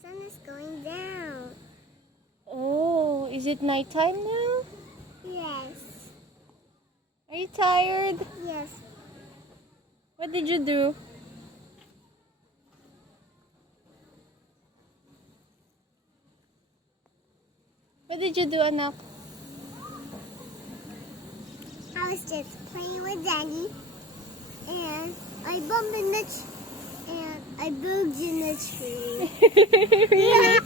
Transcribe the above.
sun is going down. Oh, is it nighttime now? Yes. Are you tired? Yes. What did you do? What did you do, anak? I was just playing with Daddy, and I bumped in the and I bugged in the tree. Really?